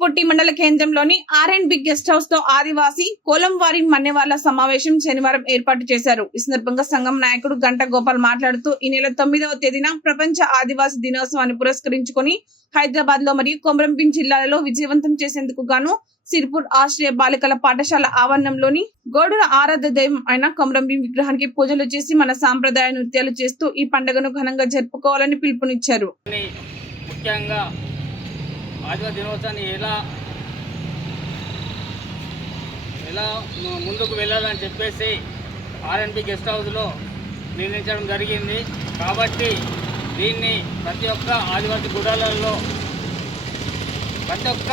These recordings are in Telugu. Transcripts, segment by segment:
కోటి మండల కేంద్రంలోని ఆర్ అండ్ బి గెస్ట్ హౌస్తో ఆదివాసీ కోలంవారి మన్నెవాళ్ళ సమావేశం శనివారం ఏర్పాటు చేశారు. ఈ సందర్భంగా సంఘం నాయకుడు గంట గోపాల్ మాట్లాడుతూ ఈ నెల తొమ్మిదవ తేదీన ప్రపంచ ఆదివాసీ దినోత్సవాన్ని పురస్కరించుకొని హైదరాబాద్లో మరియు కొమరంభీం జిల్లాలలో విజయవంతం చేసేందుకు గాను సిర్పూర్ ఆశ్రయ బాలికల పాఠశాల ఆవరణంలోని గోడుల ఆరాధ్య దైవం అయిన కొమరంభీం విగ్రహానికి పూజలు చేసి మన సాంప్రదాయ నృత్యాలు చేస్తూ ఈ పండుగను ఘనంగా జరుపుకోవాలని పిలుపునిచ్చారు. ముఖ్యంగా ఆదివాసీ దినోత్సవాన్ని ఎలా ఎలా ముందుకు వెళ్ళాలని చెప్పేసి ఆర్ఎన్బి గెస్ట్ హౌస్లో నిర్ణయించడం జరిగింది. కాబట్టి దీన్ని ప్రతి ఒక్క ఆదివాసీ గుడాలలో ప్రతి ఒక్క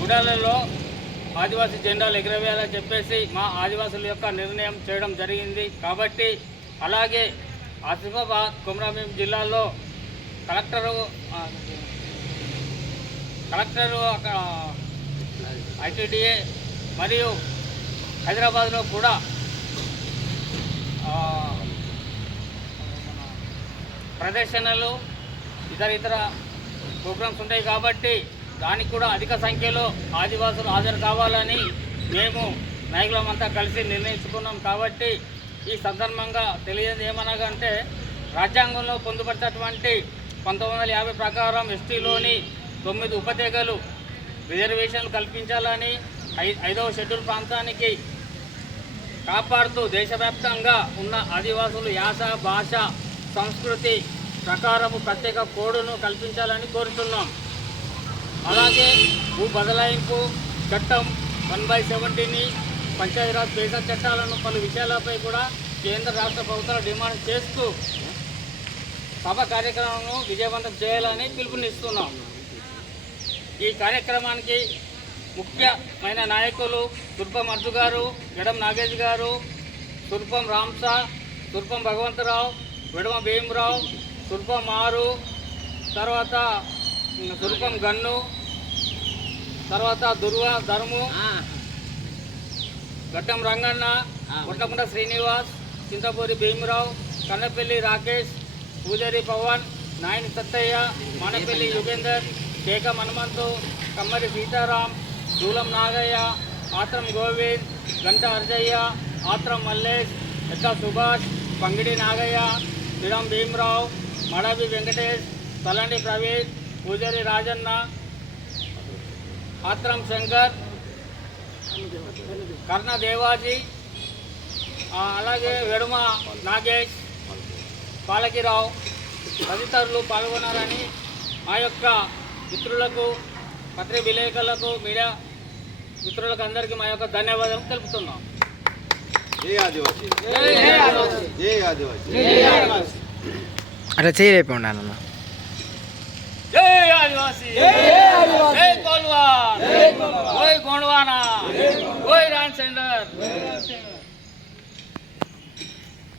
గుడాలలో ఆదివాసీ జెండాలు ఎగరవేయాలని చెప్పేసి మా ఆదివాసుల యొక్క నిర్ణయం చేయడం జరిగింది. కాబట్టి అలాగే ఆసిఫాబాద్ కుమ్రాభీం జిల్లాలో కలెక్టరు కలెక్టరు అక్కడ ఐటీడీఏ మరియు హైదరాబాద్లో కూడా ప్రదర్శనలు ఇతర ఇతర ప్రోగ్రామ్స్ ఉంటాయి కాబట్టి దానికి కూడా అధిక సంఖ్యలో ఆదివాసులు హాజరు కావాలని మేము నాయకులమంతా కలిసి నిర్ణయించుకున్నాం కాబట్టి ఈ సందర్భంగా తెలియదు అంటే రాజ్యాంగంలో పొందుపరిచినటువంటి పంతొమ్మిది వందల యాభై ప్రకారం ఎస్టీలోని తొమ్మిది ఉపతెగలు రిజర్వేషన్లు కల్పించాలని ఐ ఐదవ షెడ్యూల్ ప్రాంతానికి కాపాడుతూ దేశవ్యాప్తంగా ఉన్న ఆదివాసులు యాస భాష సంస్కృతి ప్రకారము ప్రత్యేక కోడును కల్పించాలని కోరుతున్నాం. అలాగే భూ బదలాయింపు చట్టం వన్ బై సెవెంటీని పంచాయతీరాజ్ పేసర్ చట్టాలను పలు విషయాలపై కూడా కేంద్ర రాష్ట్ర ప్రభుత్వాలు డిమాండ్ చేస్తూ సభ కార్యక్రమాలను విజయవంతం చేయాలని పిలుపునిస్తున్నాం. ఈ కార్యక్రమానికి ముఖ్యమైన నాయకులు తుర్పం అర్జు గారు గడం నాగేష్ గారు తుర్పం రాంసా తుర్పం భగవంతరావు విడమ భీమరావు తుర్పం ఆరు తర్వాత తుర్పం గన్ను తర్వాత దుర్వ ధర్ము గడ్డం రంగన్న కొట్టకుంట శ్రీనివాస్ చింతపూరి భీమరావు కన్నపల్లి రాకేష్ పూజారి పవన్ నాయని సత్తయ్య మానపల్లి యుగేందర్ కేక హనుమంతు కమ్మరి సీతారాం దూలం నాగయ్య ఆత్రం గోవింద్ గంట అర్జయ్య ఆత్రం మల్లేష్ ఎక్క సుభాష్ పంగిడి నాగయ్య తిడం భీమరావు మడబి వెంకటేష్ తలండి ప్రవీణ్ పూజారి రాజన్న ఆత్రం శంకర్ కర్ణ దేవాజీ అలాగే వెడుమ నాగేష్ పాలకిరావు తదితరులు పాల్గొన్నారని మా యొక్క మిత్రులకు పత్రిక విలేకరులకు మీడియా మిత్రులకు అందరికీ మా యొక్క ధన్యవాదాలు తెలుపుతున్నాం. జై ఆదివాసీ. జై ఆదివాసీ. జై ఆదివాసీ. జై ఆదివాసీ. అట్లా చేయలేకపోండి అన్న. జై ఆదివాసీ. జై కోల్వాన్ జై గోండవానా. జై రాన్ సెండర్